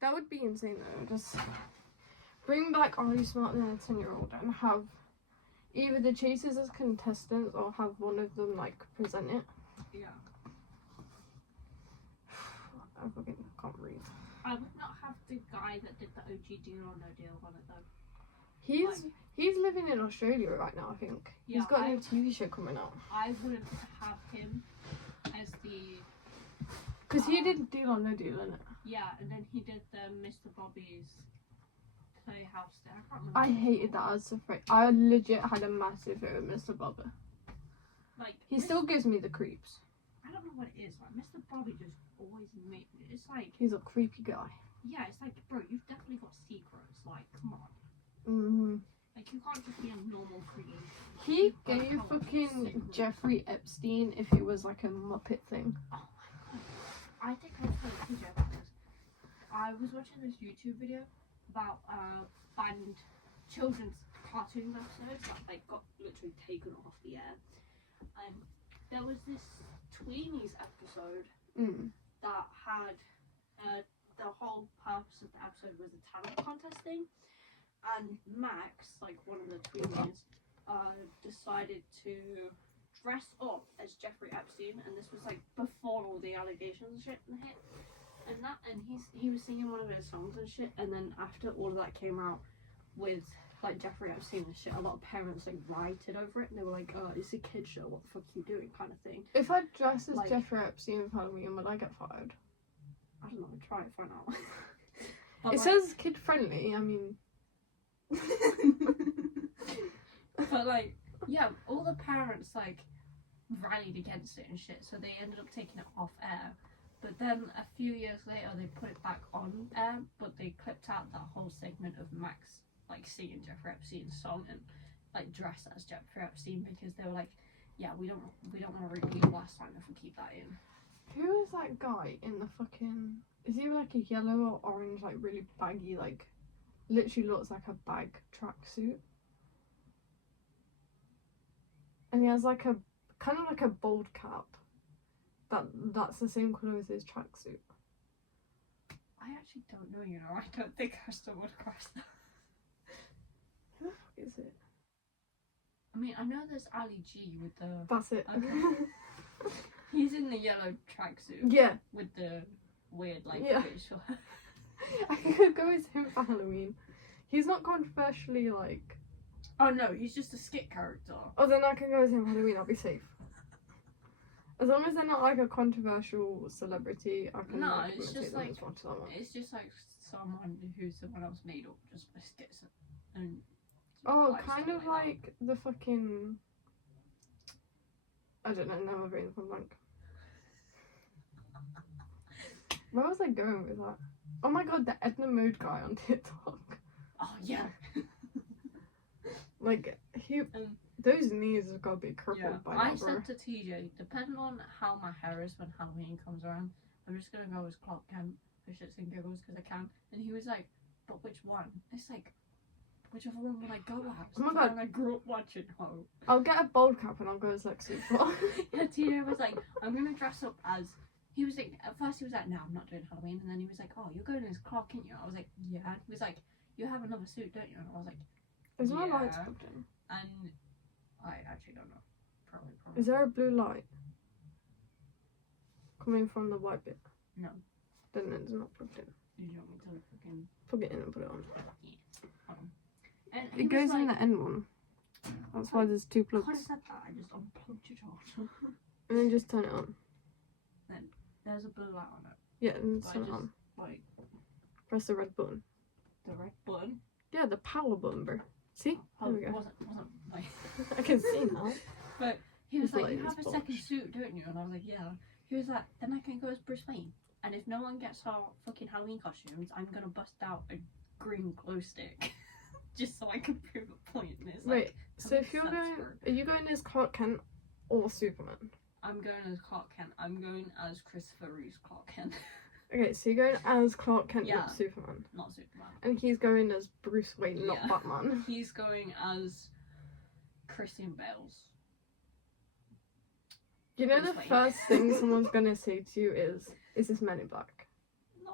That would be insane though. Just bring back Are You Smarter Than a 10-year-old and have either the chasers as contestants or have one of them like present it. Yeah. I fucking can't read. I would not have the guy that did the OG Deal or No Deal on it though. He's living in Australia right now, I think. Yeah, He's got a new TV show coming out. I wouldn't have him as the... Because he did Deal or No Deal, innit? Yeah, and then he did the Mr. Bobby's Playhouse there. I can't remember. I hated that as a friend. I legit had a massive fear with Mr. Bobby. Like, He still gives me the creeps. I don't know what it is. Like, Mr. Bobby just always made... It's like... He's a creepy guy. Yeah, it's like, bro, you've definitely got secrets. Like, come on. Mm-hmm. Like, you can't just be a normal creator. He gave fucking Jeffrey Epstein if it was like a Muppet thing. Oh my god. I think I told TJ about this. I was watching this YouTube video about banned children's cartoon episodes that like got literally taken off the air. And there was this Tweenies episode that had the whole purpose of the episode was a talent contest thing. And Max, like one of the Tweenies, decided to dress up as Jeffrey Epstein, and this was like before all the allegations and shit hit. And he was singing one of his songs and shit, and then after all of that came out with like Jeffrey Epstein and shit, a lot of parents like rioted over it, and they were like, "Oh, it's a kid show. What the fuck are you doing?" kind of thing. If I dress as Like- Jeffrey Epstein in Halloween, would I get fired? I don't know. Try it, find out. But, It like- says kid friendly. I mean, but like, yeah, all the parents like rallied against it and shit, so they ended up taking it off air. But then a few years later, they put it back on air, but they clipped out that whole segment of Max like singing Jeffrey Epstein's song and like dressed as Jeffrey Epstein because they were like, yeah, we don't want to repeat last time if we keep that in. who is that guy in the fucking? Is he like a yellow or orange, like really baggy, like literally looks like a bag tracksuit? And he has like a kind of like a bald cap. That's the same colour as his tracksuit. I actually don't know, you know. I don't think I stumbled across that. Who the fuck is it? I mean, I know there's Ali G with the... That's it. Okay. He's in the yellow tracksuit Yeah. with the weird, like, Yeah. facial... I could go as him for Halloween. He's not controversially like. Oh no, he's just a skit character. Oh, then I can go as him for Halloween. I'll be safe. As long as they're not like a controversial celebrity, I can. No, like, it's rotate just them like- as much as I want. It's just like someone who someone else made up just for skits and... Oh, like, kind stuff of that. like the fucking. I don't know. Now my brain's gone blank. Where was I going with that? Oh my god, the Edna Mode guy on TikTok. Oh yeah. Like he, Um, those knees have got to be crippled by I now, bro. said to TJ, depending on how my hair is when Halloween comes around, I'm just gonna go as Clark Kent for shits and giggles because I can. And he was like, but which one? It's like, whichever one would I go as? Oh my The God. one I grew up watching Ho. I'll get a bold cap and I'll go as Lexi. Yeah, TJ was like, I'm gonna dress up as... He was like, at first he was like, no, I'm not doing Halloween. And then he was like, oh, you're going as Clark Kent, you? I was like, yeah. And he was like, you have another suit, don't you? And I was like, Is my light Yeah. plugged in? and I actually don't know. Probably. Is there a blue light coming from the white bit? No. Then it's not plugged in. You don't want me to fucking... Plug it in and put it on. Hold on. And he It was goes in like, the end one. That's why there's two I could have plugs. said that, I just unplugged it on. And then just turn it on. There's a blue light on it. Yeah, and But I turn it just- on. Like, Press the red button. the red button. Yeah, the power button, bro. See? Oh, There we go. wasn't like... I can see now. But he was This like, light you is have a second bulge. suit, don't you? And I was like, yeah. He was like, then I can go as Bruce Wayne. And if no one gets our fucking Halloween costumes, I'm gonna bust out a green glow stick. Just so I can prove a point. And it's Wait, like, so that if you're makes sense, going, bro. are you going as Clark Kent or Superman? I'm going as Clark Kent. I'm going as Christopher Reeve's Clark Kent. Okay, so you're going as Clark Kent, Yeah. not Superman. Not Superman. And he's going as Bruce Wayne, not Yeah. Batman. He's going as Christian Bale's. You know Bruce the Wayne. first thing someone's gonna say to you is this Men in Black? No.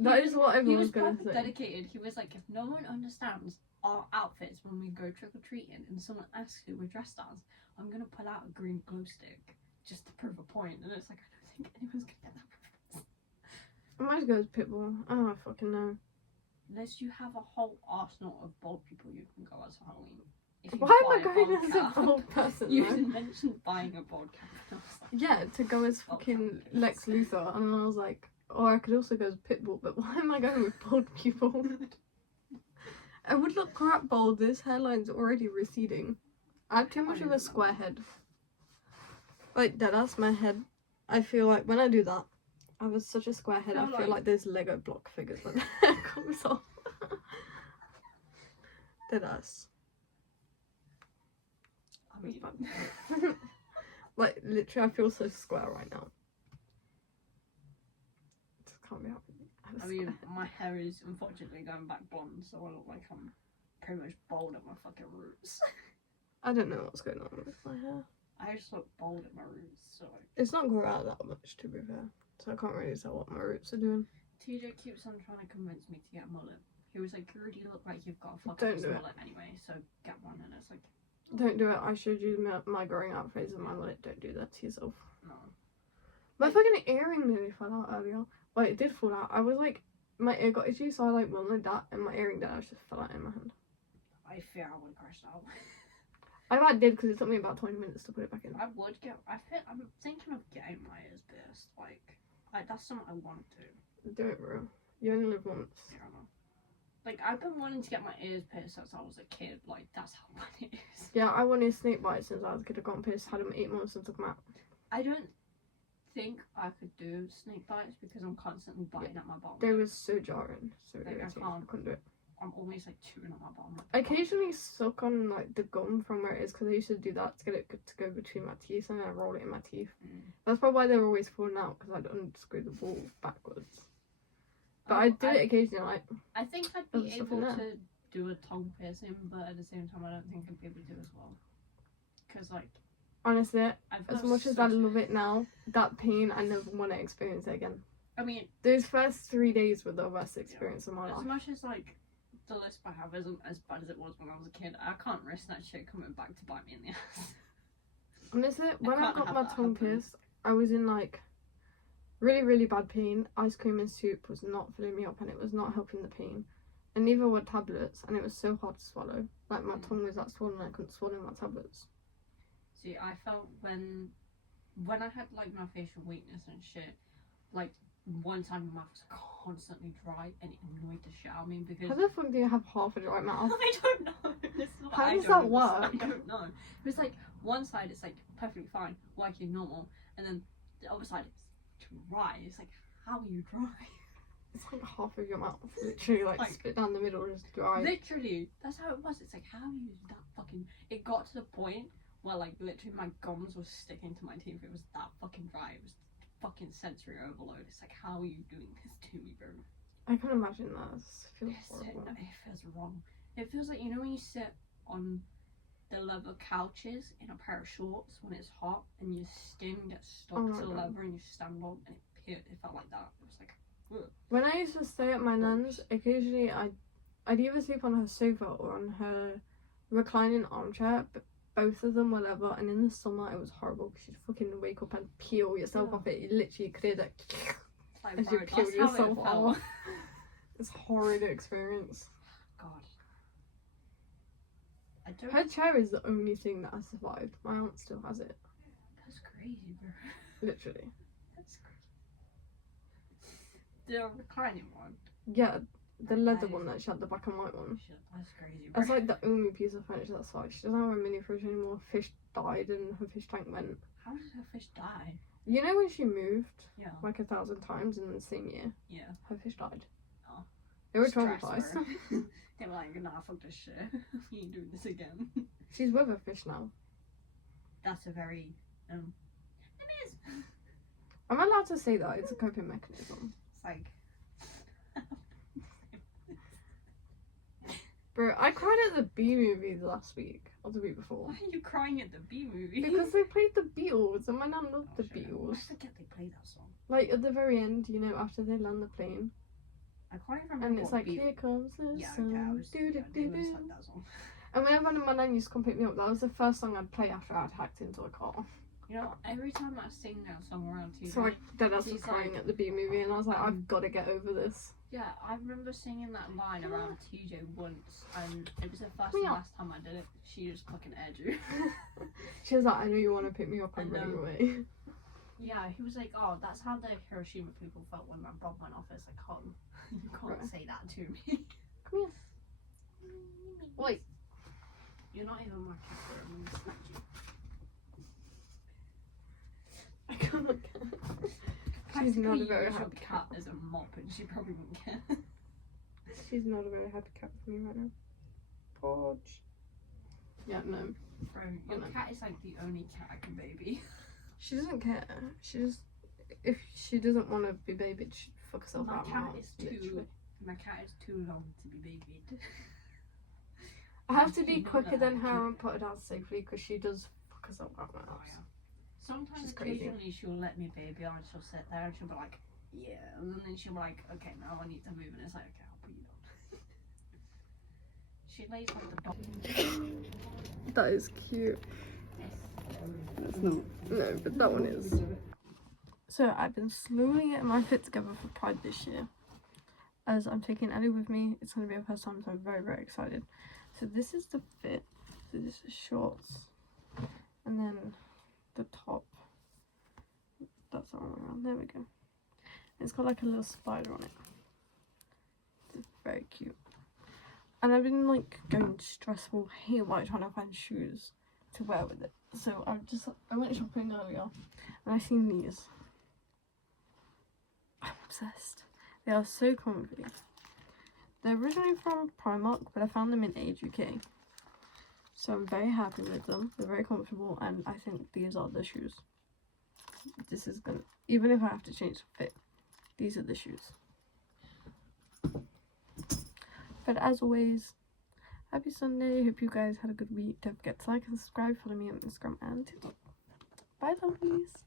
That is what He everyone's was gonna proper say. dedicated. He was like, if no one understands our outfits when we go trick or treating, and someone asks who we're dressed as, I'm gonna pull out a green glow stick just to prove a point. And it's like, I don't think anyone's gonna get that reference. I might go as Pitbull. I don't fucking know. Unless you have a whole arsenal of bold people you can go as for Halloween. If you Why am I buy a going bold as cat. a bold person? You though? mentioned buying a bold cat. And I was like, Yeah, to go as Bold fucking cat, Lex Luthor, and then I was like, oh, I could also go as Pitbull, but why am I going with bald people? I would look crap bald. This hairline's already receding. I have too much of a square head. Like that's my head. I feel like when I do that, I have such a square head. I feel like there's Lego block figures when the hair comes off. Deadass. I mean, Like literally, I feel so square right now. Just can't be happening. I mean, my hair is unfortunately going back blonde, so I look like I'm pretty much bald at my fucking roots. I don't know what's going on with my hair. I just look bald at my roots, so like, It's not grown out that much, to be fair. So I can't really tell what my roots are doing. TJ keeps on trying to convince me to get a mullet. He was like, you already look like you've got a Don't fucking do it. mullet anyway, so get one. And it's like, Don't do it. I showed you my growing out phase of my mullet. Don't do that to yourself. no. My fucking earring nearly fell out earlier. Well, it did fall out. I was like, my ear got itchy, so I like wanted that, and my earring did. I just fell out in my hand. I fear I would crash out. I about did because it took me about 20 minutes to put it back in. I'm thinking of getting my ears pierced. Like, that's something I want to. Do it, bro. You only live once. I don't know. Like, I've been wanting to get my ears pierced since I was a kid. Like, that's how fun it is. Yeah, I wanted snake bites since I was a kid. I got pierced, had them 8 months and took them out. I don't think I could do snake bites because I'm constantly biting at my bottom. They was so jarring. So Like, I irritating. can't. I couldn't do it. I'm always like chewing on my bottom. I occasionally suck on like the gum from where it is because I used to do that to get it to go between my teeth and then I roll it in my teeth. Mm. That's probably why they're always falling out because I'd unscrew the ball backwards. But I do it occasionally. Like I think I'd There's be stuff able in there. to do a tongue piercing, but at the same time, I don't think I'd be able to do as well. Because like, honestly, I've as got much as I love it now, that pain I never want to experience it again. I mean, Those first 3 days were the worst experience of my as life. much as like the lisp I have isn't as bad as it was when I was a kid, I can't risk that shit coming back to bite me in the ass. Honestly, when I can't got have my that tongue happen. pierced, I was in like really, really bad pain. Ice cream and soup was not filling me up and it was not helping the pain. And neither were tablets, and it was so hard to swallow. Like my tongue was that swollen, I couldn't swallow my tablets. See, I felt when I had like my facial weakness and shit, like one time my mouth was constantly dry and it annoyed the shit out of me because How the fuck do you have half a dry mouth? I don't know. This is what How I does don't that work? understand. I don't know. It's like one side it's like perfectly fine, working normal, and then the other side it's dry. It's like, how are you dry? It's like half of your mouth, literally like split down the middle, just dry. Literally, that's how it was. It's like, how are you that fucking? It got to the point where like literally my gums were sticking to my teeth. It was that fucking dry. It was fucking sensory overload. It's like, how are you doing this to me, bro? I can imagine that. It feels horrible. It feels wrong. It feels like, you know when you sit on the leather couches in a pair of shorts when it's hot and your skin gets stuck Oh my to the God. leather and you stand up and it felt like that. It was like, ugh. When I used to stay at my nan's, occasionally I'd either sleep on her sofa or on her reclining armchair, but both of them were leather, and in the summer it was horrible because you'd fucking wake up and peel yourself Yeah. off it. You literally could hear that It's like, as bro, you peel that's how it yourself felt. off. It's a horrid experience. God. I don't. Her chair is the only thing that has survived. My aunt still has it, That's crazy, bro. literally. That's crazy. The reclining one. Yeah, the leather Nice. one that she had, the black and white one. Shit, that's crazy, bro. That's like the only piece of furniture that's survived. She doesn't have a mini fridge anymore. Fish died and her fish tank went. How did her fish die? You know when she moved Yeah. like 1,000 times in the same year, Yeah. her fish died. Oh. They were Stress, traumatized. bro. They were like, nah, fuck this shit. We ain't doing this again. She's with her fish now. That's a very, it is. I'm allowed to say that. It's a coping mechanism. It's like, Bro, I cried at the B movie last week. Or the week before. why are you crying at the B movie? Because they played the Beatles and my nan loved the I Beatles. forget they played that song. Like at the very end, you know, after they land the plane. I can't even remember. And it's what like, beat- here comes the Yeah, okay, I sun. was. Do, Yeah, do, they do, always do. had that song. And whenever my nan used to come pick me up, that was the first song I'd play after I'd hacked into a car. You know, every time I sing that song around TJ. So I then I was She's crying like, at the B movie, and I was like, I've got to get over this. Yeah, I remember singing that line around TJ once, and it was the first Me and up. last time I did it. She just fucking aired you. She was like, I know you want to pick me up, I'm I running know. away. Yeah, he was like, oh, that's how the Hiroshima people felt when my bomb went off. It's like, you can't Right. say that to me. Come here. Wait. You're not even my cat, but I'm gonna snatch you. I can't look at her. She's Practically not a use very your happy cat as a mop, and she probably wouldn't care. She's not a very happy cat with me right now. Porch. Yeah, no. Bro, your no. cat is like the only cat I can baby. She doesn't care. She just, if she doesn't want to be babied, she'd fuck herself My out. cat now, is literally. My cat is too long to be babied. I have to be You know quicker that, than her actually. and put her down safely because she does fuck herself out my Oh, house. yeah. Sometimes, She's crazy. occasionally, she'll let me baby her and she'll sit there and she'll be like, yeah. And then she'll be like, okay, now I need to move. And it's like, okay, I'll put you down. She lays on the dog. That is cute. It's not. No, but that one is. So I've been slowly getting my fit together for Pride this year. As I'm taking Ellie with me, it's going to be her first time, so I'm very, very excited. So this is the fit. So this is shorts. And then the top. That's the wrong way around. There we go. It's got like a little spider on it. It's very cute. And I've been like going stressful haywire trying to find shoes to wear with it. So I went shopping earlier and I seen these. I'm obsessed. They are so comfy. They're originally from Primark, but I found them in Age UK. So I'm very happy with them. They're very comfortable, and I think these are the shoes. This is gonna, even if I have to change the fit, these are the shoes. But as always, happy Sunday. Hope you guys had a good week. Don't forget to like and subscribe. Follow me on Instagram and TikTok. Bye, lovelies.